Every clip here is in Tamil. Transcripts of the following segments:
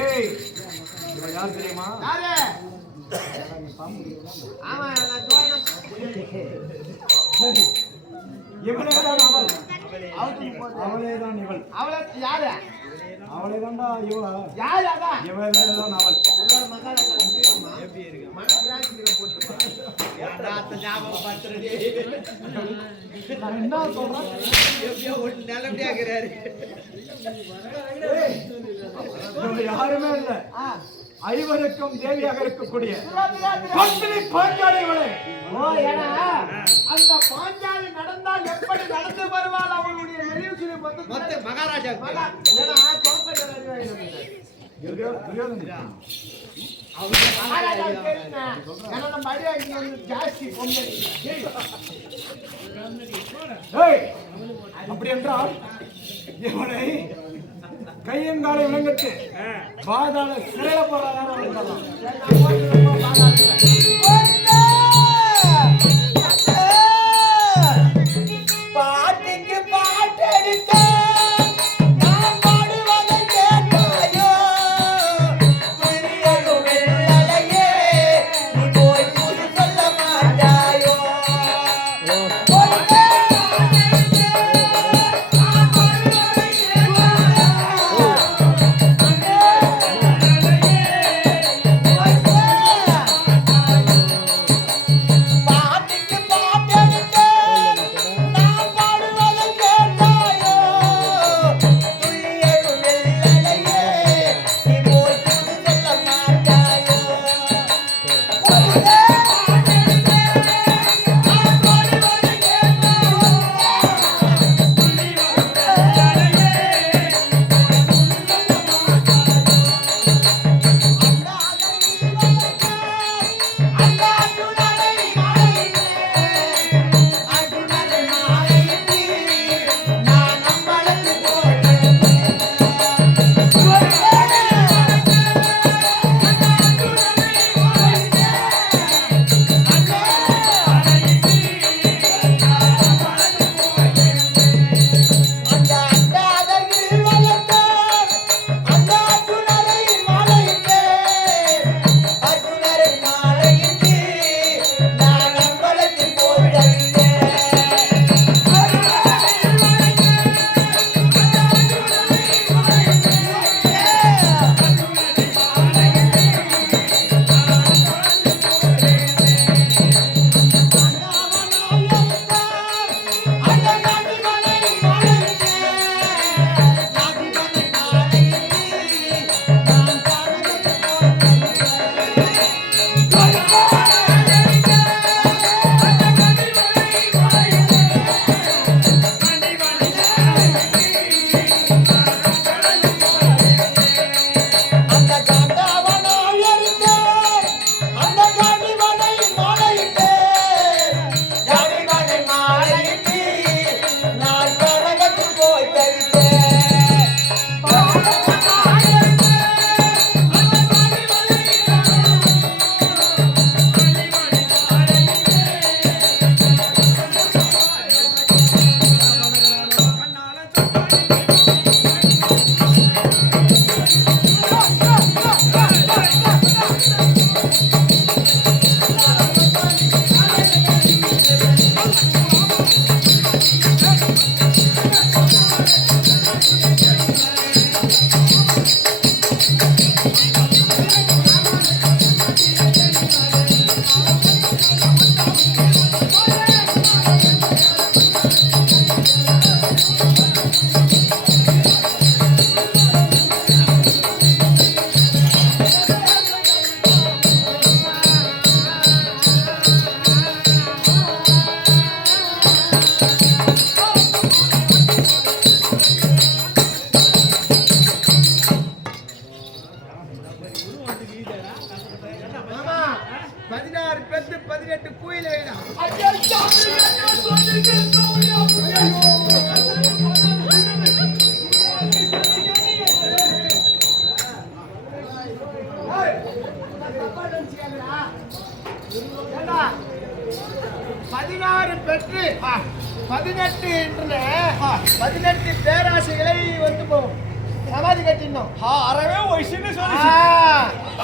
ஏய் யார் தெரியுமா யாரு ஆமா நான் தோழன் இவளே தான் அவள் அவளே தான் இவள் அவளை யாரு அவளே தான்டா இவள யாரு அதான் இவளே தான் அவள் என்ன சொல்றேன் யாருமே இல்ல. ஐவருக்கும் தேவியாக இருக்கக்கூடிய. பத்தினி பாஞ்சாலி இவளே ஓ, ஏன்னா, அந்த பாஞ்சாலி நடந்தால் எப்படி நடந்து வருவாள் அவளுடைய நினைவு சிலை மொத்த மகாராஜா. மகா- ஏன்னா, அப்படி என்றால் இவனை கையங்காலை விளங்கட்டு. பாதாள சிறையில போற என்று பதினெட்டு பேராசைகளை வந்து போகும் சமாதி கட்டிடணும் ஆ, அறவே வயசுன்னு சொல்லு சொல்லு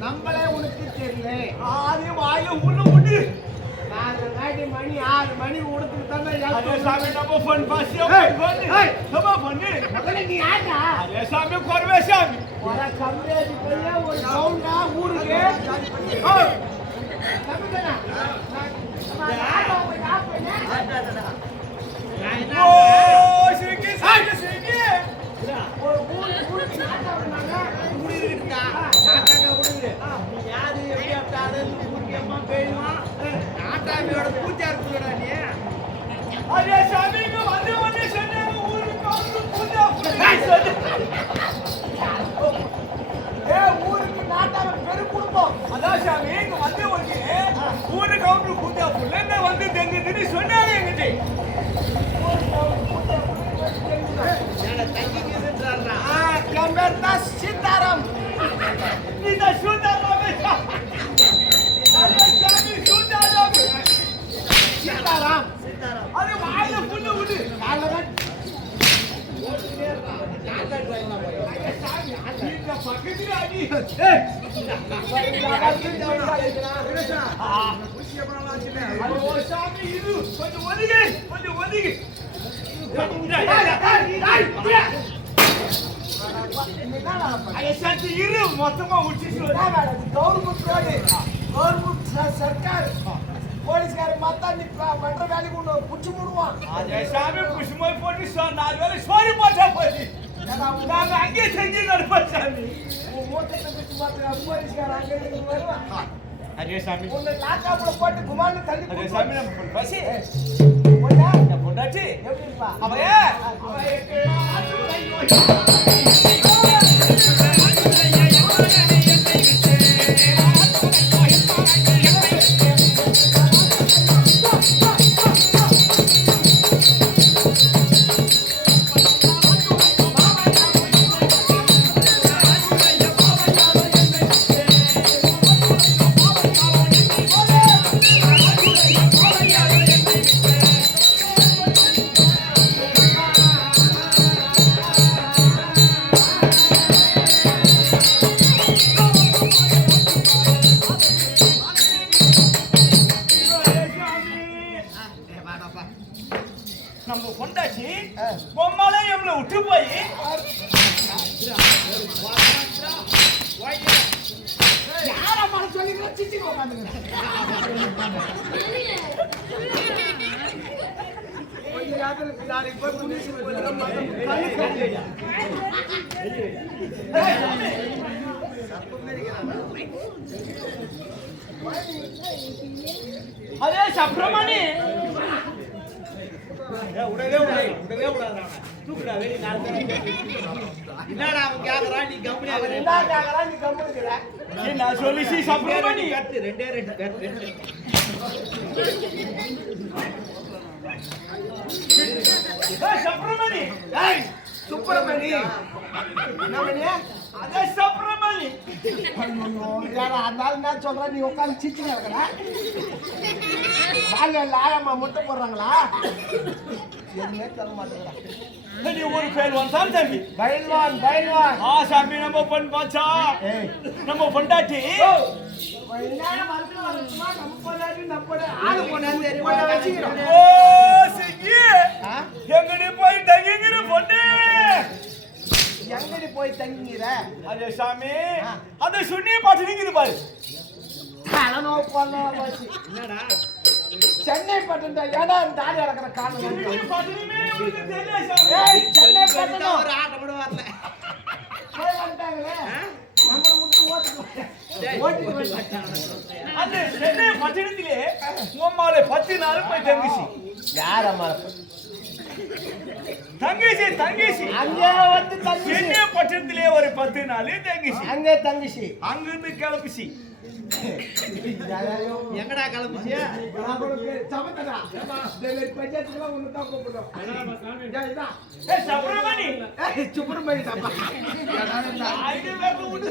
நம்மளே உனக்கு தெரியல. ஆதி வாயில உள்ள உண்டு நாலு நாட்டி மணி ஆறு மணி உனக்கு தந்தா அதே யாரு சாமி நம்ம ஃபோன் பாசியா ஏய், பண்ணு ஏய். நம்ம பண்ணு முதல்ல நீ யாரா அதே சாமி கொரவே சாமி. ஒரு கம்பேரி பைய ஒரு கவுண்டா ஊருக்கு. ஏய், தம்பிதானா? நான் நான் ஆட்டோ போய் ஆஃப் பண்ணேன். நான் என்ன ஓ சிங்கி சாமி சிங்கி ஒரு ஊரு ஊருக்கு நாட்டா பண்ணாங்க. யாரு எப்படி ஆட்டாரு ஊருக்கு அம்மா நாட்டாமியோட பூஜா இருக்குடா நீ அதே சாமி வந்து வந்து சொன்னாங்க ஊருக்கு வந்து புதா ஏ ஊருக்கு நாட்டாம பெரு குடும்பம் அதான் சாமி இங்க வந்து வந்து ஊரு கவுண்டர் கூட்டா புள்ள வந்து தெங்குதுன்னு சொன்னாங்க என்கிட்ட கொஞ்சம் ஒதுங்கி கொஞ்சம் ஒதுங்கி ஐயா இரு மொத்தமா உச்சிச்சு சர்க்கார் போலீஸ்கார பார்த்தா நீ பண்ற வேலைக்கு புடிச்சு போடுவான் அதே சாமி புஷ்மாய் போட்டு நாலு வேலை சோறு போட்டா போச்சு நாங்க அங்கேயே செஞ்சு நடப்போம் சாமி உன் பிடிச்சு பார்த்தா போலீஸ்கார அங்க இருந்து வருவான் அதே சாமி உன்னை லாக்காப்புல போட்டு தள்ளி அதே சாமி நம்ம பசி போட்டா எப்படி இருப்பா புனிச்சு அதே சப்ரமணி. உடனே விடாது உடனே விடாது தூக்குடா வெளியே நாலு என்னடா அவன் கேக்குறான்? நீ கம்பெனி கேக்குறான்? நீ கம்முனுக்குற என்ன சொல்லிச்சு சப்ரமணி கத்து ரெண்டே ரெண்டு கத்து ரெண்டு சப்ரமணி ஏய் சுப்பிரமணி. என்ன மணி அதே சப்ரமணி ஏடா அந்த ஆள் என்ன சொல்ற? நீ உட்காந்து சிச்சிங்க இருக்கற வாங்க ஆயாமா முட்டை போடுறாங்களா? எதுவுமே சொல்ல மாட்டேங்கிறா. நீ ஒரு பேர் வந்தான் தம்பி பயில்வான் பயில்வான். ஆ சாமி நம்ம பொன் பாச்சா? நம்ம பொண்டாட்டி? எங்கடி போய் தங்கிங்கிற பொண்ணு? எங்கடி போய் தங்கிற? அதே சாமி. அந்த சுண்ணிய பாட்டு நிக்குது பாரு. தலனோ பொண்ணோ வச்சு என்னடா? சென்னை பட்டம் ஏடா இந்த ஆள் இறக்குற ஏய் சென்னை ஒரு பட்டம் ஆட்டம் கூட வரல. போய் வந்துட்டாங்களே? நம்மள விட்டு ஓட்டுக்கு ஓட்டுக்கு வந்துட்டாங்க அந்த சென்னை பட்டணத்திலே உம்மாலே பத்து நாள் போய் தங்கிச்சு. யார் அம்மா தங்கிச்சு தங்கிச்சு. அங்கே வந்து தங்கிச்சு. சென்னை பட்டணத்திலே ஒரு பத்து நாள் தங்கிச்சு. அங்கே தங்கிச்சு. அங்கிருந்து கிளம்பிச்சு. எங்கடா கிளம்பிச்சியா ஏய், சுப்பிரமணி. பேருக்கு விடு.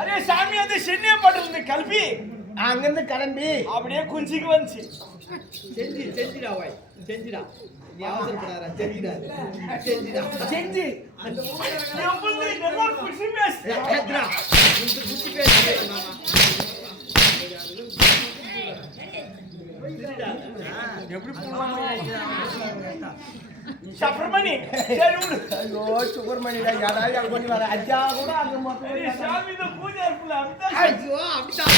அதே சாமி அந்த சென்னிய பட்டிருந்து கல்வி அங்கிருந்து கிளம்பி. அப்படியே குஞ்சிக்கு வந்துச்சு. செஞ்சு செஞ்சுடா வாய். செஞ்சுடா. நீ அவசரப்படாத செஞ்சுடா. செஞ்சுடா. செஞ்சு. எப்படி நல்லா குச்சி பேசு? ஏத்ரா. சுப்பிரமணி சரி ஐயோ சுப்பிரமணியா யாராவது அங்க கொஞ்சம் வர. அஜா கூட அதே மொத்தம் சாமி இந்த பூஜை அப்படிதான் ஐயோ அப்படிதான்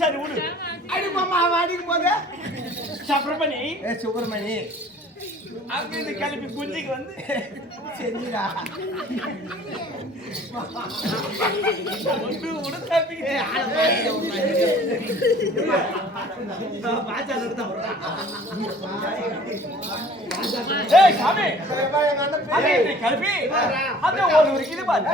சரி விடு. அடி மாமா அடிக்கும் போது. சுப்பிரமணி ஏ சுப்பிரமணி. அங்கிருந்து கிளம்பி குஞ்சிக்கு வந்து செஞ்சுடா ஒன்று விடு தப்பிக்கிட்டு பாச்சா நிறுத்தா ஏய் சாமி எங்க அண்ணன் அதே பேரு இப்படி கிளம்பி அந்த ஒரு ஒரு இது பாரு.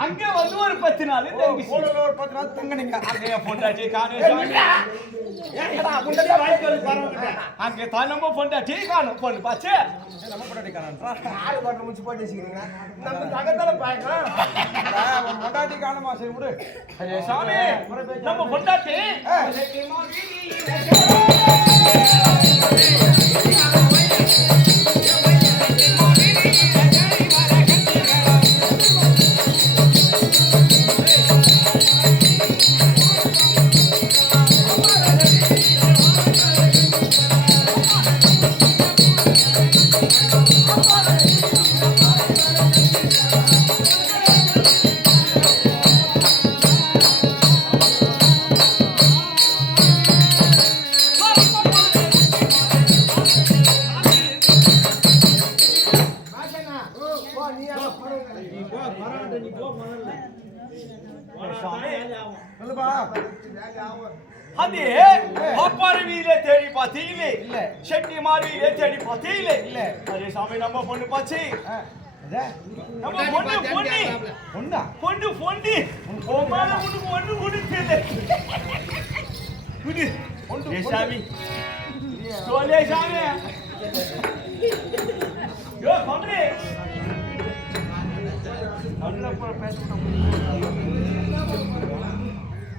அங்க வந்து ஒரு பத்து நாள் தங்கி ஒரு பத்து நாள் தங்கினீங்க. அங்கே பொண்டாட்டி காணும். அங்கே தான் நம்ம பொண்டாட்டி காணும். பொண்ணு பாச்சு ஆளு பாட்டு முடிச்சு போட்டு வச்சுக்கிறீங்க நம்ம தங்கத்தால பாயங்க முன்னாடி காணுமா? சரி விடு. சாமி நம்ம பொண்டாட்டி. அது அப்பாரவியில தேடி பார்த்தீங்களே இல்ல. செட்டி மாறியிலே தேடி பார்த்தீங்களே இல்ல. அதே சாமி நம்ம பொண்ணு பாச்சு ஆ, அதே, நம்ம பொண்ணு பொண்ணு ஒண்ணா பொண்ணு பொண்ணு உமால உனக்கு ஒண்ணு கொடுக்குது குடு பொண்ணு, ஏ பொண்ணு. சாமி சோலே சாமி யோ பொண்ணு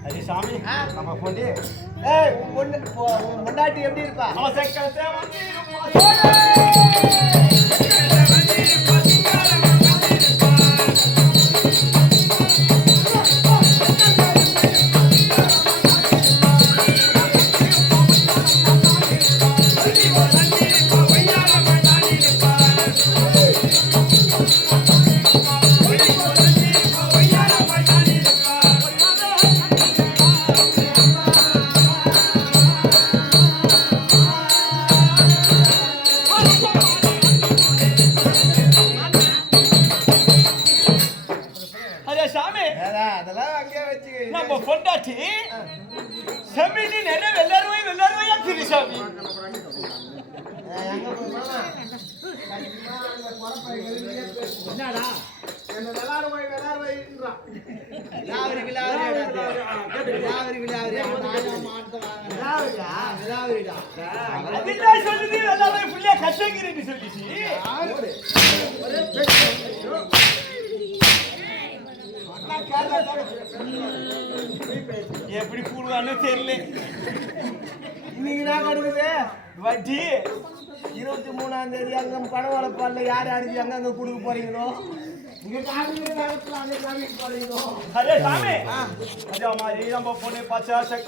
அதே சாமி. நம்ம பொண்ணு. ஏய் உன் பொண்ணு உன் பொண்டாட்டி எப்படி இருப்பா? அவசக்கத்தை வந்து நம்ம பொண்டாட்டி? செம்மினி நிறைய வெள்ளாருவாய் வெள்ளாருவாயா திரிசாமி. என்னடா? சொல்லுது வெள்ளாருவாய் புள்ளியா கஷ்டங்கிறேன்னு சொல்லிச்சு யாரு? ஒரே பேச்சு. அண்ணா கேட்டா எப்படி கூடுவான்னு தெரியல. இன்னைக்கு என்ன கொடுக்குது. வட்டி இருபத்தி மூணாம் தேதி அங்க பணம் வளர்ப்பால யார் யாருக்கு கொடுக்க நேரத்துல அங்க காமிக்க போறீங்களோ? அதே சாமி. அதே மாதிரி நம்ம பொண்ணு பச்சை